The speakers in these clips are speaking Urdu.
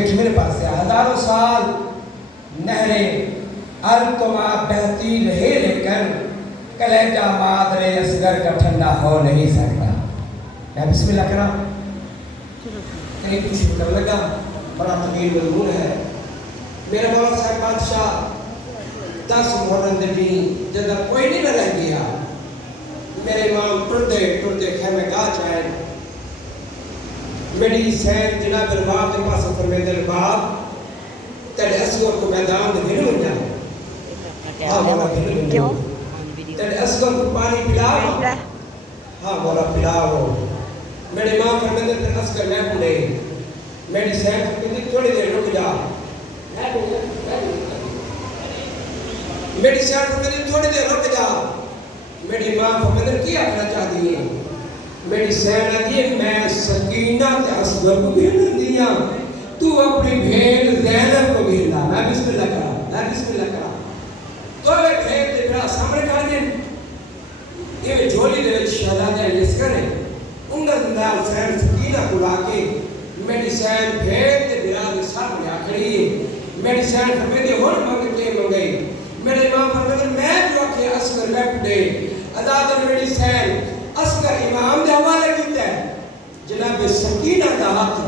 میرے پاس ہے ہزاروں سال نہریں التما بہتی رہے لیکن کلیجہ مادر اصغر کا ٹھنڈا ہو نہیں سکتا. میں بسم اللہ کرا کہیں کچھ مطلب لگا بڑا طویل مضمون ہے. میرے مولا صاحب بادشاہ 10 محرم دبی جدہ کوئی نہیں رہ گیا. میرے امام ٹردے خیمے گاہ چاہے میری سین جناب الباب کے پاس فرمید الباب تیرے اصغر کو میدان دے بھیڑ ہو جائے. ہاں مولا بھیڑ ہو جائے. تیرے اصغر کو پانی پلاؤ. ہاں مولا پلاؤ. میرے امام فرمید تیرے اصغر میں پڑے. میری سین فرمید تھوڑی دیر رک جا. میری سین فرمید تھوڑی دیر رک جا. میری امام فرمید کیا کرنا چاہتی ہے. میری سینہ دیئے میں سکینہ تے اصغر کو بھیڑ دیا. تو اپنی بھیڑ زینب کو بھیڑا. میں بسم اللہ کرا. تو وہ بھیڑ تے بھیڑا سامنے کھا دیں. یہ جھولی دے وچ شہزادہ لیس کرے. انگا زندال سین سکینہ کو لاکے میری سین بھیڑ تے بھیڑا دے سامنے آکھڑی ہے. میری سین فرمیدے ہون مانگتے منگئی. میرے امام فرمیدے میں جو آکھے اصغر میں پڑے. ازادہ میری سین اصغر امام دے حوالے کیتا ہے. جناب سکینہ دا ہاتھ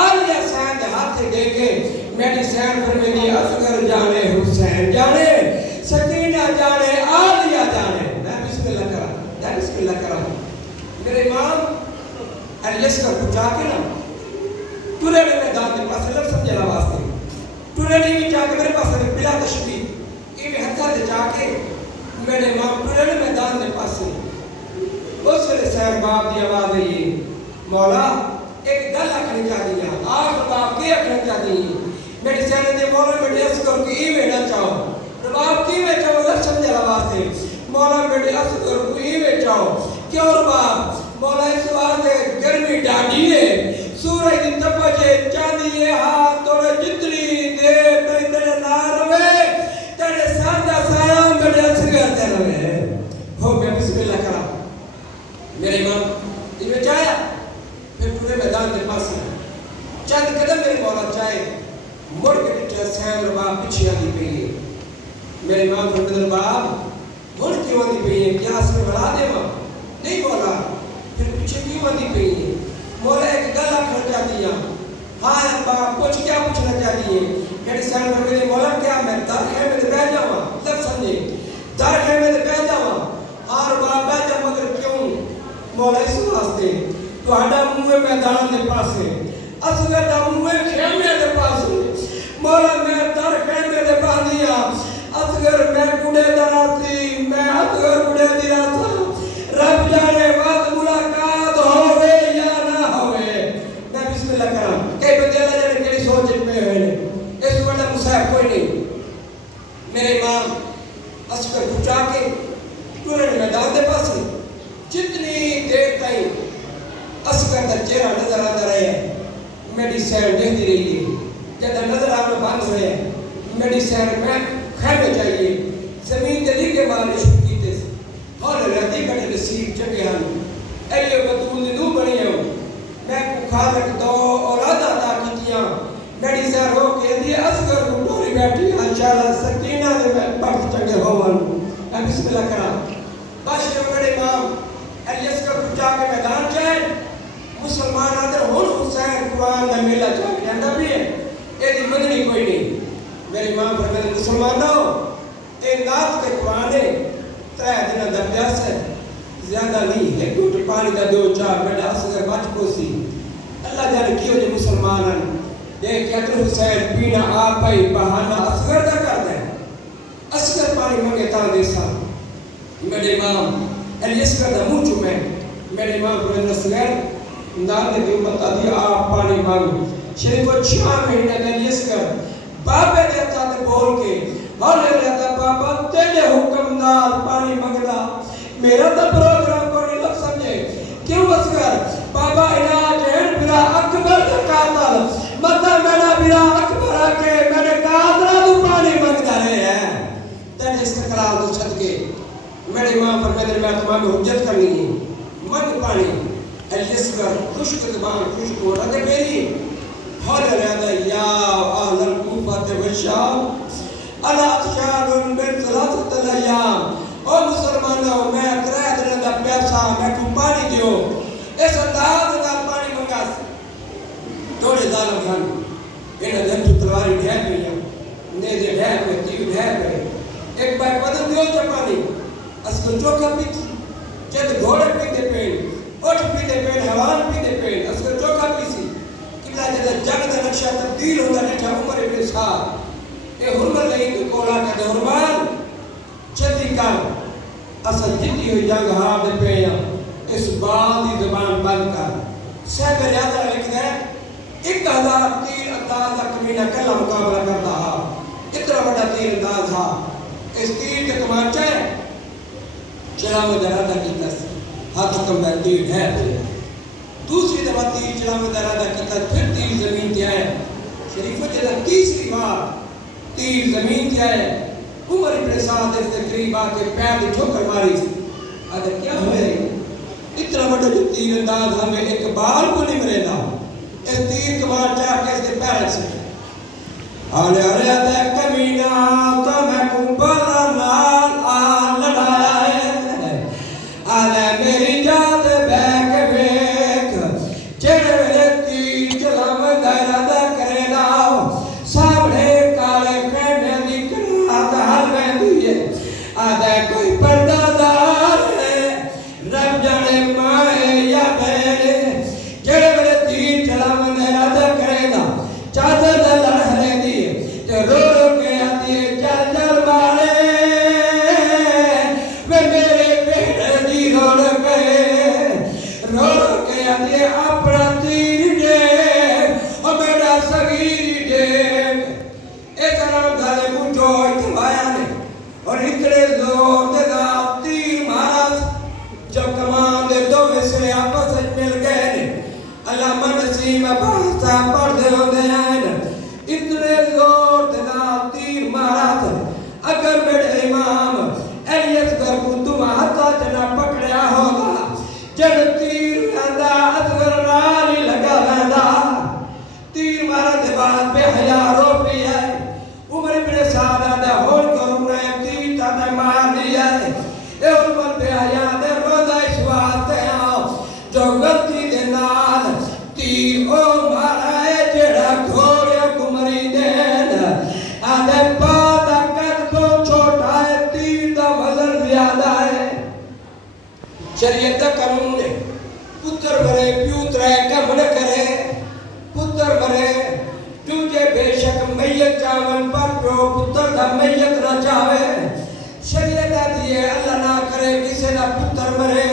آلیہ سین دے ہاتھ دے کے میری سین فرمیدی اصغر جانے حسین جانے سکینہ جانے آلیہ جانے. میں بسم اللہ کرا. میرے امام الیسکر کو جا کے نا تورے نے میدان دے پاس لفظ سمجھنا واسطے تورے نے بھی جا کے میرے پاس بلا تشبیح یہ ہتھا دے جا کے میرے امام تورے نے میدان دے پاس اس ویلے سین باپ دی آواز ہے مولا ایک گل آکھنی چاہتی ہے. آخ باپ کی آکھنی چاہتی ہے. میری سین دے مولا میرے اصغر کی ایوے نہ چاہو. رباب کی ایوے چاہو لفظ سمجھے آواز ہے. مولا میرے اصغر کو ایوے چاہو. کیوں رباب مولا اس واسطے گرمی ڈاڈی ہے. سورج دی تپجے چاندی ہے. ہاں توڑے جتنی دیر تیرے نہ روے تیرے سادہ سایہ میرے اصغر تے روے. ہو میں بسم اللہ کرا. میرے امام ان میں چاہیا پھر پورے میدان دے پاس چند قدم میرے مولا چاہے مڑ کے پچھا سین رباب پیچھے آدھی پہی ہے. میرے امام فرمید رباب مڑ کیوں آدھی پہی ہے. کیا اس میں بڑھا دے ماں نہیں مولا پھر پیچھے کیوں آدھی پہی ہے. مولا ایک گل آکھنا چاہتی ہے. ہاں رباب کچھ کیا پوچھنا چاہتی ہے. میری سین فرمید مولا کیا میں دار خیمے دے بیٹھ جاؤں لب سمجھے دار خیمے دے بیٹھ جاؤں. ہاں رباب بیٹھ جاؤں مگر کیوں مولا اس واسطے تو ہڈا موے میدان دے پاسے اصغر دا موے خیمے دے پاسے. مولا میں در خیمے دے باندیا اصغر میں کڑے دراتی میں اصغر کڑے دراتا. رب جانے وقت ملاقات ہوئے یا نہ ہوئے. میں بسم اللہ کرا. کئی بندے اللہ جانے کیلی سوچ پہ ہوئے اس وقت مصاحب کوئی نہیں. میرے امام اصغر کو جا کے پورے میدان دے پاسے جتنی دیر تائیں اصغر دا چہرہ نظر آتا رہے ہیں. میری سیر دیکھتی رہی ہے. جب نظر آنا بند ہوئے ہیں میری سیر میں خیمے چاہیے زمین دلی کے بارش کیتے ہر رہتی بڑے نصیب چکے ہم ایلیو بطول دو بنی ہوں. میں کو خالق دو اولاد عطا کیتیاں. میری سیر ہو کے دی اصغر کو ڈوری بیٹھی انشاءاللہ سکینہ دے میں پڑھ چنگے ہوون. میں بسم اللہ کرا. باشر میرے امام الیسکر کو جا کے میدان چاہے مسلمان آدھر ہون حسین قرآن دا میلہ چاہے جاندہ بھی ہے. اے دی مدنی کوئی نہیں. میرے امام فرمائے مسلمانوں اے نات کے قرآن ہے 3 دنہ دا پیاس ہے زیادہ نہیں ہے. ٹوٹی پانی دا 2-4 میڈا اصغر بچ کو سی. اللہ جانے کیوں جو مسلماناں دیکھ اتر حسین پینا آپ پائی بہانہ اصغر دا کر دیں. اصغر پانی منگے تاں دیسا. میرے امام الیسکر دا موچو میں میرے امام فرمائے اصغر نانے دی امت آدھی آپ پانی مانگ. شریف و 6 مہینے دا الیسکر بابے دیتا دے بول کے ہولے رہتا بابا تیرے حکم نال پانی مانگدا. میرا دا پروگرام کوئی لگ سمجھے کیوں اصغر بابا علاج ہے برا اکبر دا قاتل مطا میرا برا اکبر آکے میرے قاتلہ دو پانی مانگدا رہے ہیں. تیرے استقلال دو صدقے میرے امام فرمائے میں تمام حجت کرنی ہے. من پانی الیسکر خشک زبان خشک ہو رہا دے میری حول رہا یا اہل الکوفہ والشام الا اتشار من ثلاثۃ الايام او مسلمانوں میں 3 دن دا پیاسا میں کو پانی دیو اس انداز دا پانی منگا تھوڑے ظالم خان انہاں دے تلواری ڈھیر پئی نیزے ڈھیر پہ تیر ڈھیر پہ ایک بار بدن دیو چا پانی اس کو چوکھا پیتی جد گھوڑے پیتے پین اٹھ پیتے پین حوان پیتے پین اس کو چوکھا پیسی کبلا جد جنگ دا نقشہ تبدیل ہوتا نیٹھا عمر ابن سعد اے حرمت نہیں تو کولا کا دے حرمان چلتی کر اصل جتی ہوئی جنگ ہار دے پیا اس بعدی زبان بند کر صاحب ریاضہ لکھتا ہے 1000 تیر انداز کا کمینہ کلا مقابلہ کرتا ہے اتنا بڑا تیر انداز تھا اس تیر کے تمانچہ ہے چلا میں درادہ کی تس ہاتھ کم بے تیر ہے دوسری دفعہ تیر چلا میں درادہ کی تس پھر تیر زمین کیا ہے شریفہ جدہ تیسری بار تیر زمین کیا ہے عمر ابن سعد اس نے قریب آکے پیر دی ٹھوکر ماری آدھا کیا ہوئے اتنا بڑا جو تیر انداز ہمیں ایک بار کو نہیں مرے دا اس تیر کے بعد چاہ کے اس کے پیر سے آلے آلے آدھے کمینہ تو میں کو بلا نال آن لڑایا ہے آلے میری جاد بیک بیک جڑے میرے تیر چلا میں دائرہ کرے لاؤ سامنے کالے خیمے دی کنات حل میں دیئے آدھے کوئی پردہ دار ہے رب جانے مائے یا بیلے جڑے میرے تیر چلا میں دائرہ کرے لا چادر دا لڑھنے دیئے تو رو رو کے آتی ہے چل چل مارے میں میرے بیٹے دی رو رو کے آتی ہے اپنا تیر دے اور میرا صغیر دے ایک رام دھالے پوچھو اتوایا نے اور اتنے زور دے دا تیر مارا جب کمان دے دو وسرے آپس مل گئے نے علامہ نسیم باستا پڑھ دے ہو دے آئے اتنے زور دے دا تیر مارا تھا اگر میرے امام ایلیت گر کو تم ہاتھا جنا پکڑیا ہوگا جن تیر اندہ ادگر رالی لگا بیندا تیر مارا دے بعد بے حیاروں پی ہے عمر ابن سعد دے ہون کروں نے تیر تا دے مار لیا ہے اے عمر بے حیاء دے روزہ اس واسطے آؤ جو غلطی دے نال تیر او مارا ہے جڑا گھوڑے کمری دین آدھے پادا قد تو چھوٹا ہے تیر دا وزن زیادہ ہے شریعت دا قانون ہے پتر مرے پیوت رہے کم نہ کرے پتر مرے تجھے بے شک میت چاول پر پیو پتر دا میت نہ چاہے شریعت دیئے اللہ نہ کرے کسے نہ پتر مرے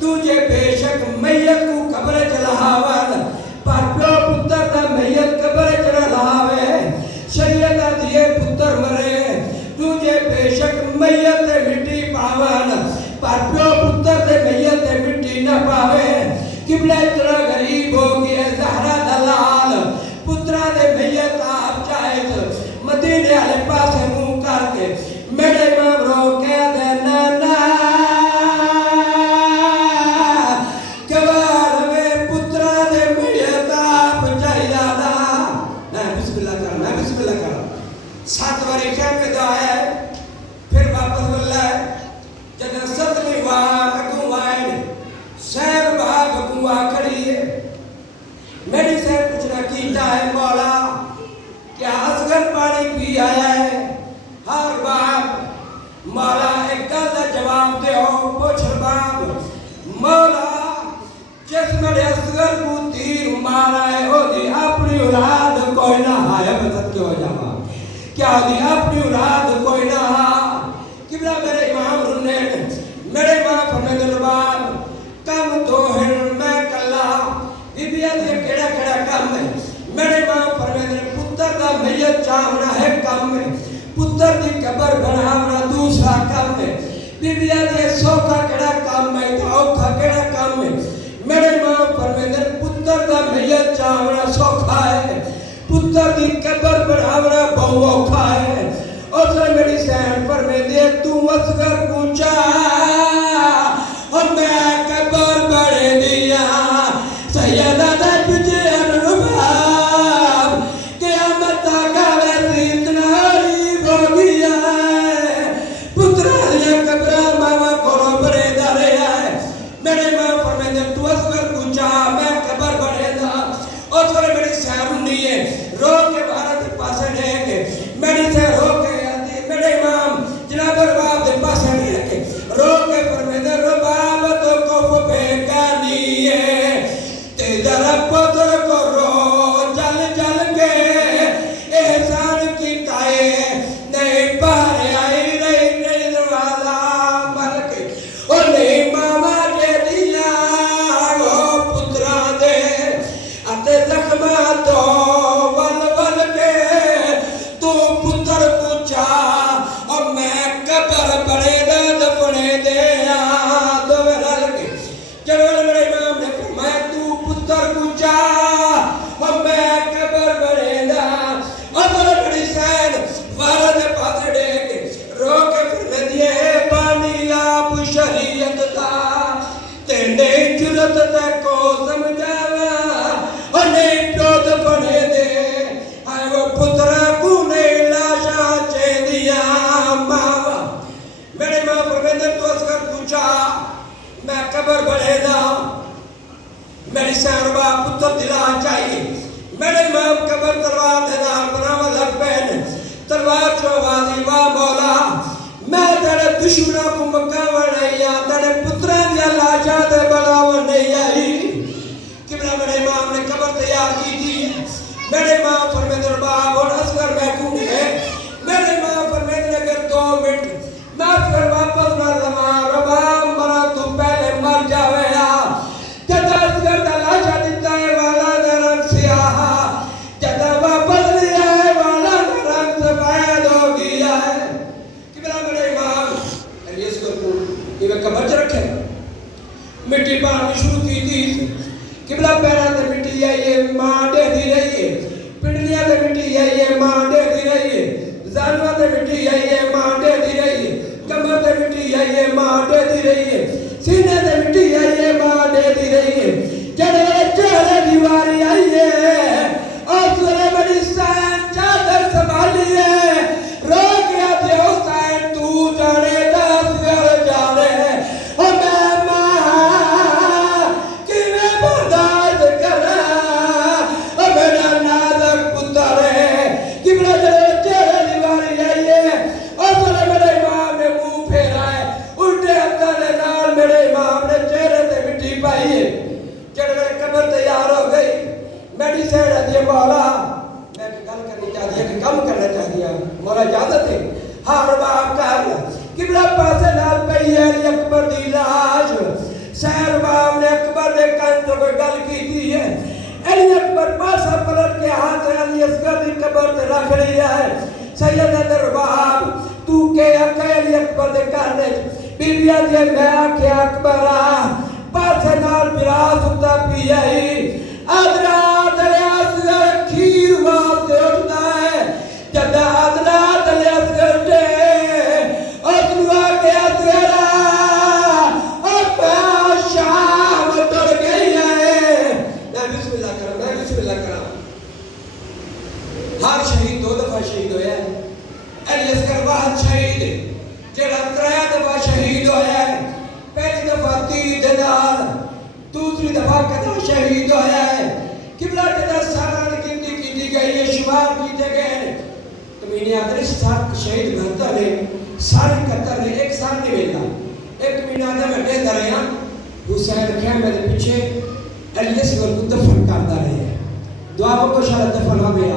تجھے بے شک میت کو قبر چلاوان پر پیو پتر دا میت قبر چلاوے شریعت دیئے پتر مرے تجھے بے شک میت مٹی پاوان پر پیو پتر دے میت مٹی نہ پاوے قبلہ اتنا غریب ہو گیا زہرہ دلال پترہ دے میت آپ چاہے مدینے والے پاسے منہ کر کے میرے امام رو کے دے نانا کبار میں پترہ دے میت آپ چاہی جانا میں بسم اللہ کر 7 باری خیمے دا ہے پھر واپس بلّہ ہے جدہ 7ویں وار اگوں آئے سہر بھاگ اگوں آ کھڑی ہے میری سہر پوچھنا کیتا ہے مولا کیا اصغر پانی پی آیا ہے ہر باپ مولا ایک گل جواب دے ہو پوچھ باپ مولا جس میرے اصغر کو تیر مارا ہے ہو دی اپنی اولاد کوئی نہ آیا مدد کے ہو جاوا کیا دی اپنی اولاد کوئی نہ آ قبلہ میرے امام رنے میرے امام فرمید الباب کم تو ہن میں کلا بیبیت یہ کڑا کڑا کم ہے میرے امام فرمید پتر دا میت چاہنا ہے کم ہے پتر دی قبر بناونا دوسرا کم ہے بیبیت یہ سوکھا کڑا کم ہے اوکھا کڑا کم ہے میرے امام فرمید پتر دا میت چاہنا سوکھا ہے پتر دی قبر بناونا بہو اوکھا ہے اور میری سین پر میں دے تو اصغر پوچھا اور میں قبر بڑے دیا سیدہ دا تجھے انربا پتر دلا چاہیے میرے امام قبر تلوار دے نال بناوا لگ پین تلوار چو آواز واہ مولا میں تیرے دشمنوں کو مکاون نہیں آ تیرے پتران دیا لاجا دے بلاون نہیں آئی قبلہ میرے امام نے قبر تیار کی تھی میرے امام فرمیدے باب اور اصغر محکوم ہے میرے امام فرمیدے اگر 2 منٹ میں پھر واپس نہ لواں ربا مرا تو پہلے مر جاوے جدا اصغر دا لاجا دیتا ہے والا دا رنگ سیاہ جدا واپس لیا ہے والا دا رنگ سفید ہو گیا ہے قبلہ میرے امام علی اصغر کو یہ قبر چ رکھے مٹی پانی شروع کی تھی قبلہ پیرا دے مٹی آئیے ماں دے دی رہی ہے پنڈلیاں دے مٹی آئیے ماں دے دی رہی ہے زانوہ دے مٹی آئیے ماں دے دی رہی ہے کمر دے مٹی آئیے ماں دے دی رہی ہے سینے دے مٹی آئیے ماں دے دی رہی ہے جڑے چہرے دیواری آئیے اور سورے بڑی سین چادر سنبھالی ہے رو گیا تھے حسین تو جانے دس گھر جانے اور میں ماں کی میں برداشت کرا اور میرا نازک پتر ہے کہ میرا چہرے دیواری آئیے اور سورے میرے امام نے منہ پھیرا ہے الٹے ہفتہ نے نال میرے امام نے چہرے تے مٹی پائی ہے جڑے میرے قبر تیار ہو گئی میری سیڑ ہے مولا میں گل کرنی چاہتی ہے کہ کم کرنا چاہتی ہے مولا اجازت ہے ہاں رباب کر قبلہ پاسے نال پئی ہے علی اکبر دی لاش سیر رباب نے اکبر نے کن تو کوئی گل کی تھی ہے علی اکبر پاسا پلٹ کے ہاتھ علی اصغر دی قبر تے رکھ لیا ہے سیدہ رباب تو کہ علی اکبر دے کرنے بی بی آدھے میں آکھے اکبرہ پاسے نال برا سکتا پی آئی ادرا دلے اصغر کھیر واسطے اٹھتا ہے جدہ ادرا دلے اصغر دے اتنوا کے اصغرہ اب شام ٹر گئی ہے میں بسم اللہ کرام ہر شہید 2 دفعہ شہید ہویا ہے علی اصغر واحد شہید ہے جڑا 3 دفعہ شہید ہویا ہے پہلی دفعہ تیر دے نال دوسری دفعہ کدا شہید ہویا ہے قبلہ جدا سالان گنتی کی گئی ہے شمار کیتے گئے کمینے آدھر ساتھ شہید بھرتا نے ساری قطر نے 1 سال نہیں ملتا ایک کمینے آدھر میں دے در رہے ہیں حسین خیم میرے پیچھے علی اصغر کو دفن کرتا رہے ہیں دعا کو شاید دفن ہو گیا